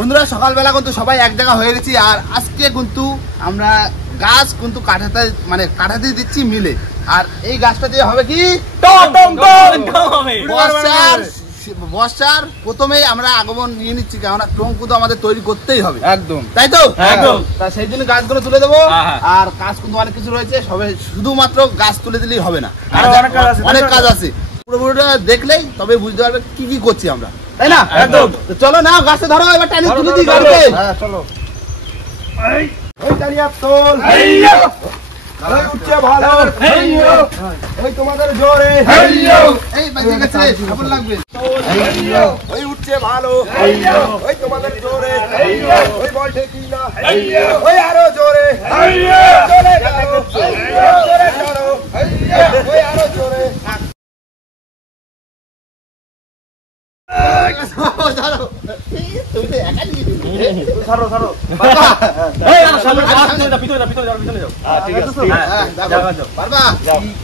বন্ধুরা সকালবেলা কিন্তু সবাই এক জায়গা হয়ে গেছি আর আজকে কিন্তু আমরা গাছ কিন্তু কাটাতে দিচ্ছি মিলে। আর এই গাছটা দিয়ে হবে কি বর্ষার প্রথমেই আমরা আগমন নিয়ে নিচ্ছি, কেননা টঙ্কু তো আমাদের তৈরি করতেই হবে একদম, তাই তো একদম। সেই জন্য গাছগুলো তুলে দেবো আর কাজ কিন্তু অনেক কিছু রয়েছে, সবে শুধুমাত্র গাছ তুলে দিলেই হবে না, অনেক কাজ আছে। পুরোটা দেখলেই তবে বুঝতে পারবে কি কি করছি আমরা, তাই না একদম। চলো না গাছে ধরো, এবার টানি তুলে দিই গাছকে। হ্যাঁ চলো, এই টানিয়া তোল, এই উঠছে ভালো, এই তোমাদের জোরে, এই বাজে গেছে খবর লাগবে, ওই উঠছে ভালো, ওই তোমাদের জোরে, ওই বলছে কি না, ওই আরো জোরে, জোরে করো, জোরে করো, ওই আরো জোরে।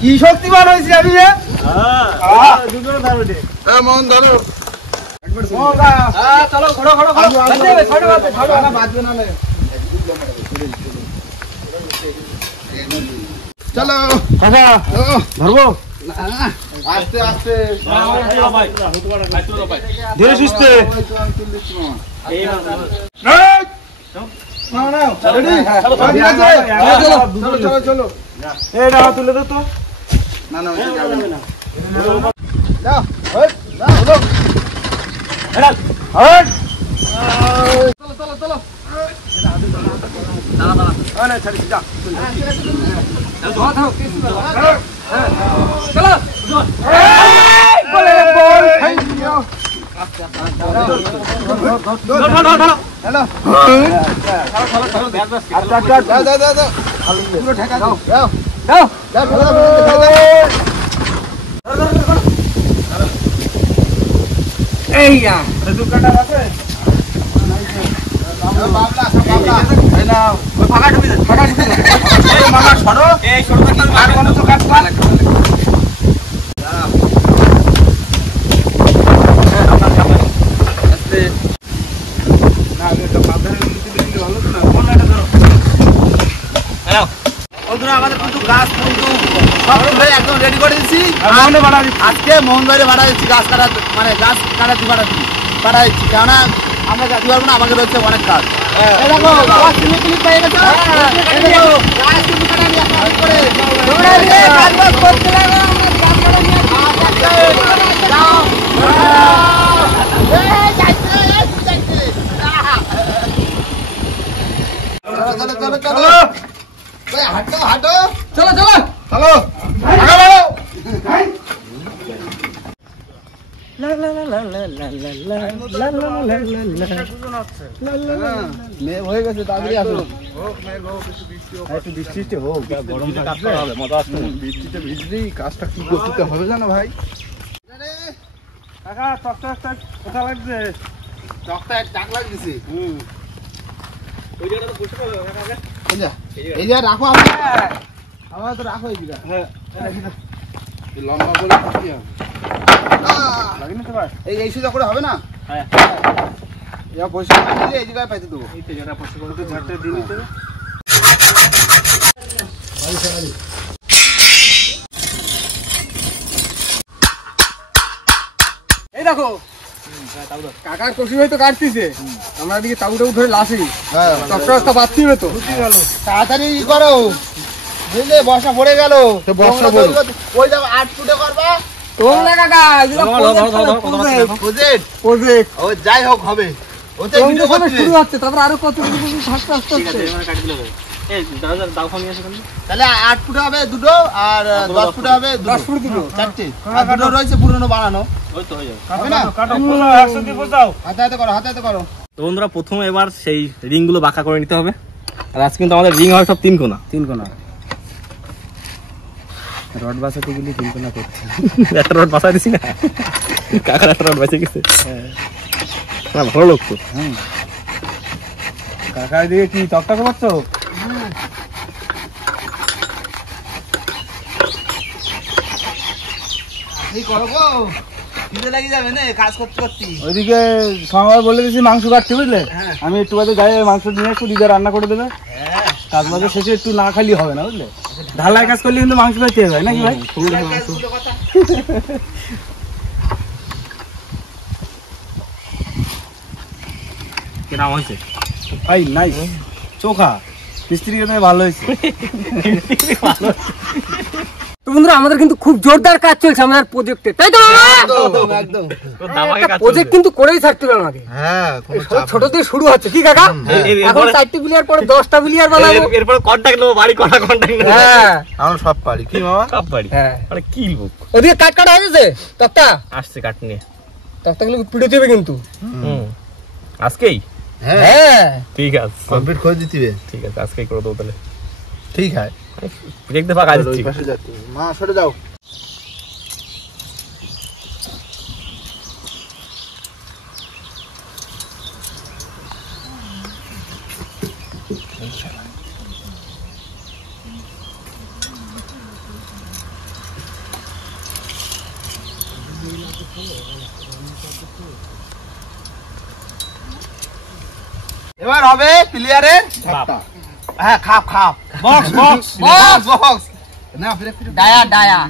কি শক্তিমান হয়েছি আমি, মন ধরো, চলো ঘোড়ো ঘোড়ো বাজবে না, চলো ধরবো আস্তে আস্তে ধীরে সুস্থে। তুলে দো তো, না না চলো চলো আমাদের কিন্তু গাছ কিন্তু সব একদম রেডি করে দিচ্ছি। আজকে মোহনবাড়ি ভাড়া দিচ্ছি, গাছ কাটা গাছ কাটাতে ভাড়া দিচ্ছি, কেননা আমরা যাতে পারবো না, আমাকে রয়েছে অনেক কাজ। হাঁটো হাঁটো, চলো চলো চলো, হয়ে গেছে, তাড়াতাড়ি আসো, একটু বৃষ্টি হোক, গরম মজা আসছে, বৃষ্টিতে ভিজলি কাজটা কি করতে হবে জানো ভাই। কাকা টকটা কোথা লাগছে, টকটা টাক লাগতেছে, ওই জায়গাটা তো বসে পাবে কাকা, এই জায়গা রাখো, আমার তো রাখো এই জায়গা। হ্যাঁ লম্বা করে কি হবে, এই সোজা করে হবে না, পরিষ্কার দিলে এই জায়গায় পাইতে দেবো, এই জায়গাটা পরিষ্কার করে ঝাড়টা দিয়ে দিতে হবে। এই দেখো কাকার কষি হয়তো কাটতিছে, আমরা এদিকে তাবু টাবু ধরে লাসি, টকটা বাড়তি হবে তো, তাড়াতাড়ি করো বুঝলে, বর্ষা পড়ে গেল, ওই দেখো 8 ফুটে করবা তোমরা কাকা, যাই হোক হবে, শুরু হচ্ছে, তারপর আরো কত তাহলে 8 ফুট হবে দুটো, আর 10 ফুট হবে 10 ফুট দুটো, চারটে, আর দুটো রয়েছে পুরনো বানানো, হাতে করো। তো বন্ধুরা প্রথমে এবার সেই রিং গুলো বাঁকা করে নিতে হবে, আর আজকে কিন্তু আমাদের রিং হয় সব 3 কোনা, রড বাসাতে গেলে 3 কোনা করছে, একটা রড বাসা দিছি না, কাকার একটা রড বেঁচে গেছে, ভালো লোক তো। কাকা দিয়ে কি টকটা করছো, এই করো গো, খিদে লেগে যাবে না কাজ করতে করতে। ওইদিকে সময় বলে দিয়েছি মাংস কাটতে, বুঝলে? আমি একটু বাদে গায়ে মাংস নিয়ে একটু দিদা রান্না করে দেবে। কাজ বাজে শেষে একটু না খালি হবে না, বুঝলে? ঢালাই কাজ করলে কিন্তু মাংস খাইতে হবে নাকি ভাই? কেমন হয়েছে ভাই? নাই চোখা মিস্ত্রি কে ভালো হয়েছে। তো বন্ধুরা আমাদের কিন্তু খুব জোরদার কাজ চলছে আমাদের প্রজেক্টে, তাই তো? একদম প্রজেক্ট কিন্তু করেই থাকতে হবে আমাকে। হ্যাঁ ছোট দিয়ে শুরু হচ্ছে কি কাকা? এখন 4টি প্লেয়ার পরে 10টা প্লেয়ার বানাবো, এরপর কন্টাক্ট নেবো, বাড়ি কটা কন্টাক্ট নেবো। হ্যাঁ আমরা সব পারি কি মামা? সব বাড়ি। হ্যাঁ আরে কি বুক ওদিকে কাট কাটা হয়েছে তক্তা? আসছে কাট নিয়ে। তক্তাগুলো পিড়ে দেবে কিন্তু আজকেই। হ্যাঁ ঠিক আছে, কমপ্লিট করে দিতে হবে। ঠিক আছে আজকেই করে দেবো তাহলে। ঠিক আছে দেখতে পাক আজ ঠিক। মা সরে যাও। এবার হবে প্লেয়ারের হ্যাঁ খাপ খাপ বক্স বক্স বক্স বক্স না ফিরে ফিরে ডায়া ডায়া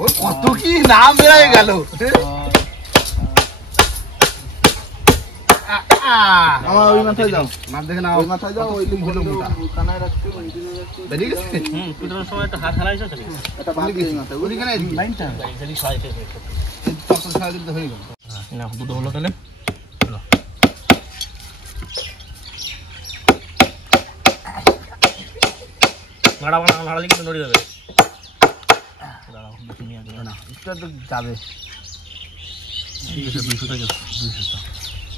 ওই কত কি নাম বেরিয়ে গেল। আমার ওই মাথায় যাও, মার দেখে না ওই মাথায় যাও, ওই দিক হলো মোটা কানায় রাখতে বেরিয়ে গেছে। পিটানোর সময় একটা হাত হারাইছো তো এটা বাদ দিয়ে মাথায় ওই দিকে লাইনটা যদি ছয় থেকে তখন সারা দিতে হয়ে গেল না দুটো হলো তাহলে। নাড়া বানা নাড়ালে কিন্তু নড়ে যাবে। দাঁড়াও বেশি নিয়ে যাবে না, এটা তো যাবে। ঠিক আছে 200 টাকা 200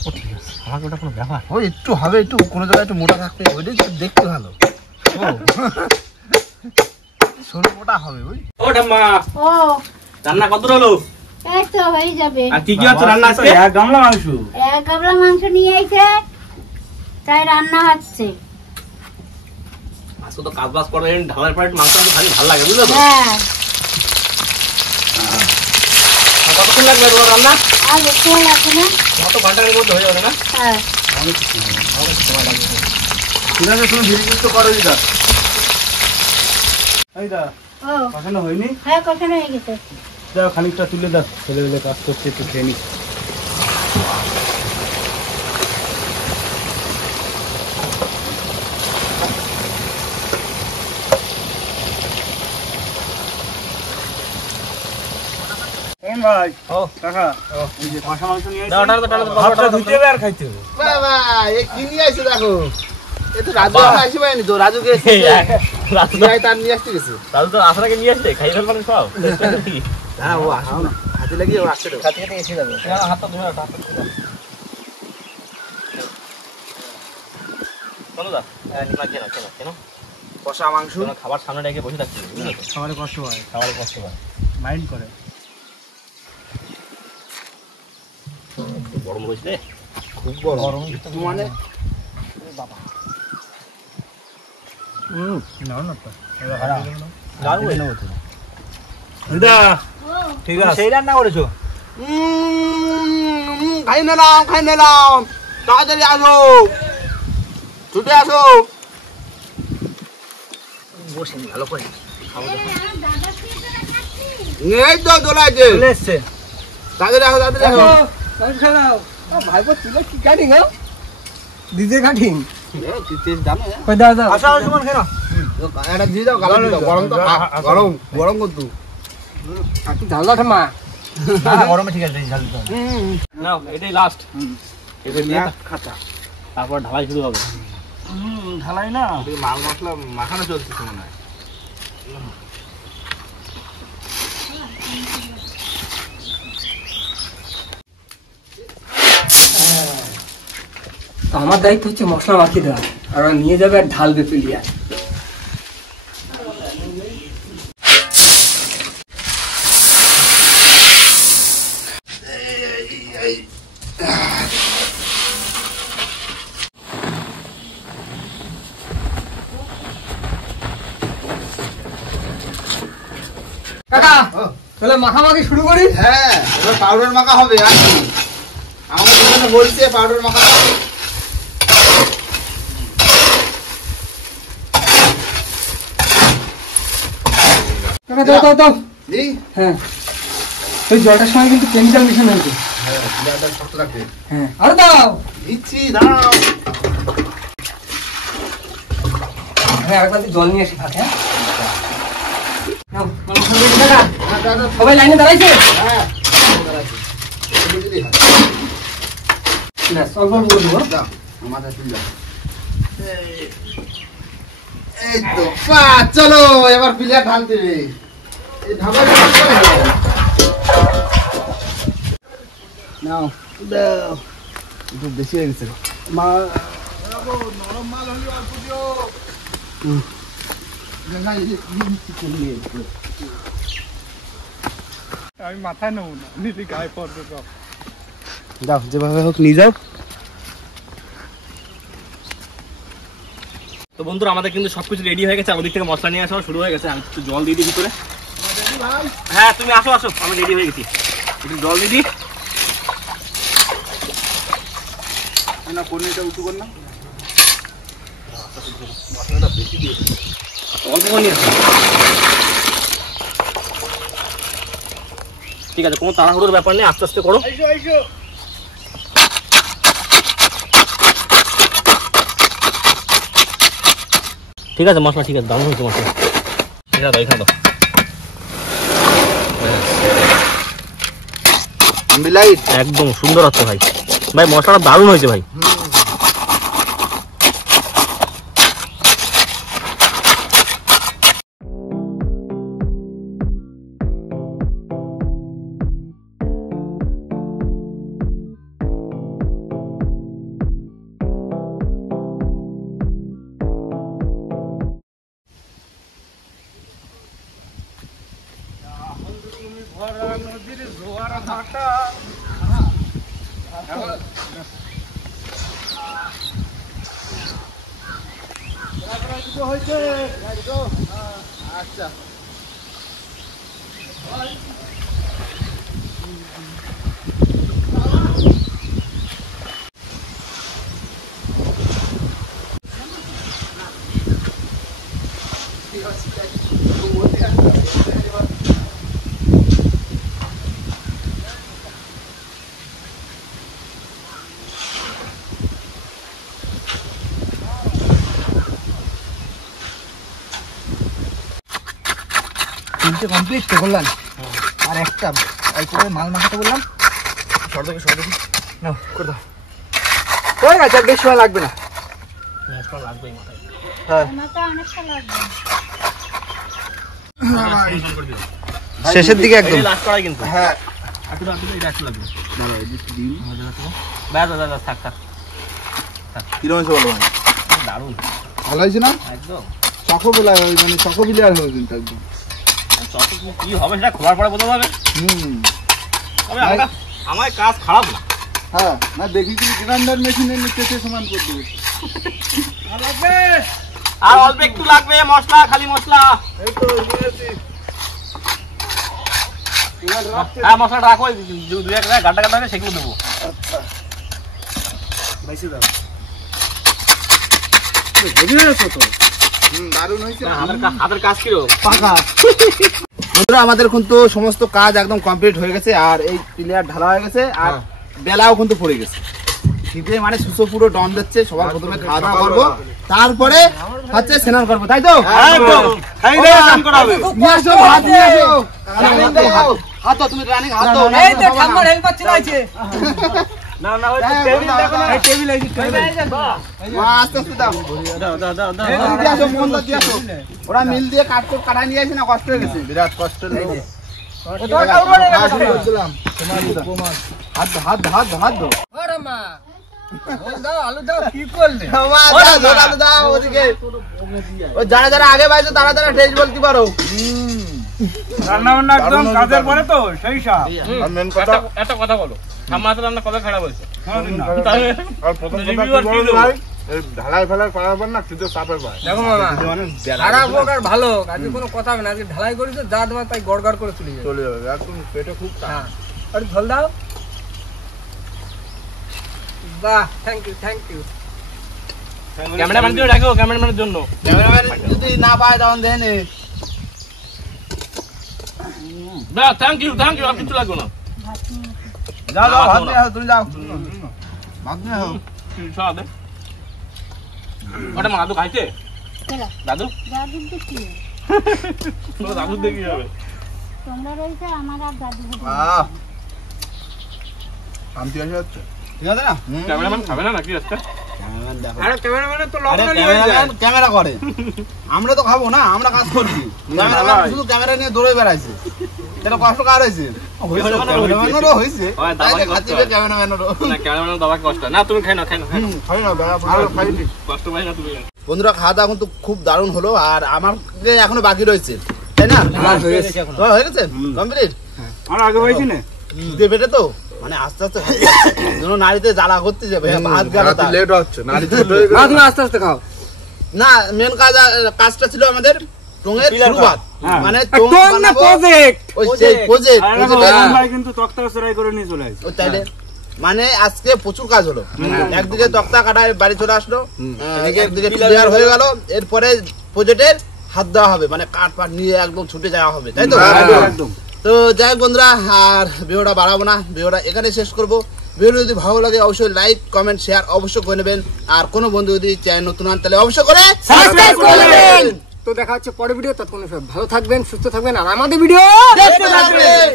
ও ঠিক আছে। আমাকে ওটা কোনো ব্যাপার? ওই একটু হবে, একটু কোনো জায়গায় একটু মোটা থাকতে ওইটাই তো দেখতে ভালো। সরু মোটা হবে ওই। ও ঠাম্মা ও রান্না কত হলো? এই তো হয়ে যাবে। আর কি কি হচ্ছে রান্না আজকে? এক গামলা মাংস। এক গাবলা মাংস নিয়ে আইছে, তাই রান্না হচ্ছে। আজকে তো কাজ বাজ করে ঢালার পরে মাংস ভারী ভালো লাগে, বুঝলে তো? হ্যাঁ কতক্ষণ লাগবে তোমার রান্না? আর বেশি লাগবে না। কত ঘন্টার মধ্যে হয়ে যাবে না? হ্যাঁ ঠিক আছে তুমি ধীরে ধীরে তো করো দিদা। এই দা ও কখনো হয়নি? হ্যাঁ কষানো হয়ে গেছে। দাও খানিকটা তুলে দাও, ছেলেবেলে কাজ করছে একটু খেয়ে নি। ভাই ও কাকা এই যে কষা মাংস নিয়ে আর খাইতে হবে। বাবা এই কি নিয়ে আইছে দেখো, এ তো রাজু আসি পায়নি তো, রাজুকে তার নিয়ে আসতে গেছে। রাজু তো আসার আগে নিয়ে আসছে, খাই ফেলবেন সব। হ্যাঁ ও আসো না, হাতে লাগিয়ে ও আসছে তো। হাতে হাতে এসে যাবে। হাতটা ধরে হাতটা চলো দা নিমা কেন কেন কেন কষা মাংস খাবার সামনে রেখে বসে থাকছি, বুঝলে তো? খাবারে কষ্ট হয়, খাবারে কষ্ট হয়, মাইন্ড করে। গরম রয়েছে রে, খুব বড় গরম মানে বাবা। নাও না তো দারুণ না হতো। দিদা ও ঠিক আছে, সেই রান্না করেছো? খাই নিলাম তাড়াতাড়ি আসো, ছুটে আসো। বসে ভালো করে এই তো দোলাইছে, চলে এসছে। তাড়াতাড়ি আসো তাড়াতাড়ি আসো। ভাইপো তুই কি কাটিং? ডিজে কাটিং জানো কই দাও দাও। আসা সমান কেন? এটা দিয়ে দাও, গালা দিয়ে দাও, গরম তো গরম গরম করতু। একটু ঢাল দাও ঠাম্মা। গরমে ঠিক আছে, ঝাল দিতে হবে। নাও এটাই লাস্ট, এটা নিয়ে খাতা তারপর ঢালাই শুরু হবে। ঢালাই না মাল মশলা মাখানো চলছে মনে হয়। তো আমার দায়িত্ব হচ্ছে মশলা মাখিয়ে দেওয়া, আর ওরা নিয়ে যাবে আর ঢালবে প্লেয়ার। কাকা তাহলে মাখামাখি শুরু করি। হ্যাঁ, এবার পাউডার মাখা হবে। আর কি আমাকে যেখানে বলছে পাউডার মাখা হবে। কাকা দাও দাও। জি, হ্যাঁ, ওই জলটার সময় কিন্তু কেমিক্যাল মিশানো হয়েছে। হ্যাঁ, পিলারটা শক্ত রাখবে। হ্যাঁ, আরো দাও। দিচ্ছি, দাও। হ্যাঁ, আরেকবার জল নিয়ে আসি হাতে। সবাই লাইনে দাঁড়াইছে? হ্যাঁ, অল্প অল্প করে দেবো। দাও, মাথায় তুলে দাও। এই তো, বাহ, চলো এবার পিলার ঢালতে হবে। এই ঢাবা নাও, দাও। একটু বেশি হয়ে গেছে। নরম মাল হলে অল্প দিও। আমি মাথায় নেবো না, নিলে গায়ে পড়বে সব। যাও, যেভাবে হোক নিয়ে যাও। তো বন্ধুরা আমাদের কিন্তু সবকিছু রেডি হয়ে গেছে, ওদিক থেকে মশলা নিয়ে আসা শুরু হয়ে গেছে। আমি একটু জল দিয়ে দিই ভিতরে। হ্যাঁ তুমি আসো আসো, আমি রেডি হয়ে গেছি। একটু জল দিয়ে দিই। না, পনিরটা উঁচু কর না। অল্প করে নিয়ে আসো। ঠিক আছে, কোনো তাড়াহুড়োর ব্যাপার নেই, আস্তে আস্তে করো। ঠিক আছে মশলা, ঠিক আছে, দারুণ হয়েছে মশলা। ঠিক আছে এখানে দাও। বিলাইট একদম সুন্দর হচ্ছে ভাই। ভাই মশলাটা দারুণ হয়েছে ভাই। নদীর জোয়ার ভাটা হয়েছে। আচ্ছা, তিনটে কমপ্লিট তো বললাম, আর একটা অল্প করে মাল মাখাতে বললাম। সরদেখি নাও করে দাও। হয়ে গেছে, আর বেশি সময় লাগবে না। মশলা লাগবেই মাথায়। হ্যাঁ, মাথা অনেকটা লাগবে। শেষের দিকে একদম। লাস্ট করাই কিন্তু। হ্যাঁ, একটু এটা একটু লাগবে। দাঁড়াও, একটু দিন। ব্যাস ব্যাস ব্যাস, থাক থাক। কিরম হয়েছে বলো ভাই? দারুণ ভালো হয়েছে না? একদম। চকোবেলা মানে চকোবিলার হবে কিন্তু একদম। কি হবে সেটা খোলার পরে বোঝা যাবে। তবে আমার কাজ খারাপ না। হ্যাঁ, না দেখি কিন্তু গ্রাইন্ডার মেশিনে নিচে সমান করতে হবে। আর অল্প একটু লাগবে মশলা, খালি মশলা। এই তো নিয়েছি। হ্যাঁ মশলাটা রাখো, দু এক গাড্ডা গাড্ডা হবে সেগুলো দেবো। বাইসে দাও। হেভি হয়েছে তো। দারুণ হয়েছে। হাতের কাজ কিরো পাকা। বন্ধুরা আমাদের কিন্তু সমস্ত কাজ একদম কমপ্লিট হয়ে গেছে, আর এই প্লেয়ার ঢালা হয়ে গেছে, আর বেলাও কিন্তু পড়ে গেছে। শীতে মানে সুসো পুরো ডন দিচ্ছে। সবার প্রথমে খাওয়া দাওয়া করবো, তারপরে হচ্ছে স্নান করবো, তাই তো? নিয়ে আসো, ভাত নিয়ে আসো। রানিং দাও। হাতো, তুমি রানিং হাতো। এই তো ঠাম্মার হেল্পার চলে আছে। না না ওই হ্যাঁ, টেবিল দাও, দেখো না, দাও। এই টেবিল এই টেবিল। মা, আস্তে আস্তে দাও। দাও দাও দাও দাও। এই দিয়ে আসো, মন দিয়ে আসো। ওরা মিল দিয়ে কাটা নিয়ে আসে না, কষ্ট হয়ে গেছে, বিরাট কষ্ট। হাত দাও, হাত দাও, হাত দাও, হাত দাও। ওরে মা, বল দাও, আলু দাও, কি করলে? মা, দাও, দাও, দাও, ওদিকে। ও যারা যারা আগে পাইছো তারা তারা টেস্ট বলতে পারো। রান্না বান্না একদম কাজের পরে তো সেই সব। আর মেন কথা, একটা কথা বলো, ঠাম্মা হাতে রান্না কবে খারাপ হয়েছে? কোনোদিন না। তাহলে আর প্রথম কথা review কি আর কি বলো দেবো? ভাই, ঢালাই ফেলার পারাবার না কিন্তু চাপের পায় দেখো মামা খারাপ হোক আর ভালো হোক আজকে কোনো কথা হবে না আজকে ঢালাই করেছে যা দেওয়া তাই গড়গড় করে চলে যাবে একদম পেটে খুব হ্যাঁ আর ঝোল দাও বাহ থ্যাংক ইউ ক্যামেরাম্যান দিয়ে রাখো ক্যামেরাম্যানের জন্য ক্যামেরাম্যান যদি না পায় তখন দেন না থ্যাংক ইউ আর কিছু লাগবে না যাও ভাত নিয়ে আসো তুমি যাও ভাত নিয়ে আসো সাদে ওটা মাদু খাইছে দাদু দাদুর তো কি তো দাদু দেখি যাবে তোমরা রয়েছে আমার আর দাদু শান্তি আসে হচ্ছে ঠিক আছে না ক্যামেরাম্যান খাবে না নাকি আজকে আরে ক্যামেরাম্যানের তো লবণ ক্যামেরা করে আমরা তো খাবো না আমরা কাজ করছি ক্যামেরাম্যান শুধু ক্যামেরা নিয়ে দৌড়ে বেড়াইছে এটা কষ্ট কার হয়েছে ক্যামেরাম্যানেরও হয়েছে ক্যামেরাম্যানের দাদা কষ্ট না তুমি খাই না খাই না কষ্ট পাই না তুমি বন্ধুরা খাওয়া দাওয়া কিন্তু খুব দারুণ হলো আর আমার এখনো বাকি রয়েছে তাই না হয়ে গেছে কমপ্লিট আর আগে পাইছি না দিয়ে পেটে তো মানে আস্তে আস্তে যেন নারীতে জ্বালা করতে যাবে ভাত গেল লেট হচ্ছে আস্তে আস্তে খাও না মেন কাজটা ছিল আমাদের টঙের শুরুয়াত মানে টং বানাবো ওই সেই প্রজেক্ট ভাই কিন্তু তক্তা সেরাই করে নিয়ে চলে আসছে ওই তাইলে মানে আজকে প্রচুর কাজ হলো একদিকে তক্তা কাটায় বাড়ি চলে আসলো একদিকে ক্লিয়ার হয়ে গেল এরপরে প্রজেক্টের হাত দেওয়া হবে মানে কাঠ পাট নিয়ে একদম ছুটে যাওয়া হবে তাই তো একদম তো যাই হোক বন্ধুরা আর ভিডিওটা বাড়াবো না ভিডিওটা এখানে শেষ করবো ভিডিও যদি ভালো লাগে অবশ্যই লাইক কমেন্ট শেয়ার অবশ্যই করে নেবেন আর কোনো বন্ধু যদি চ্যানেল নতুন আন তাহলে অবশ্যই করে সাবস্ক্রাইব করে নেবেন তো দেখা হচ্ছে পরের ভিডিও ততক্ষণ ভালো থাকবেন সুস্থ থাকবেন আর আমাদের ভিডিও দেখতে থাকবেন।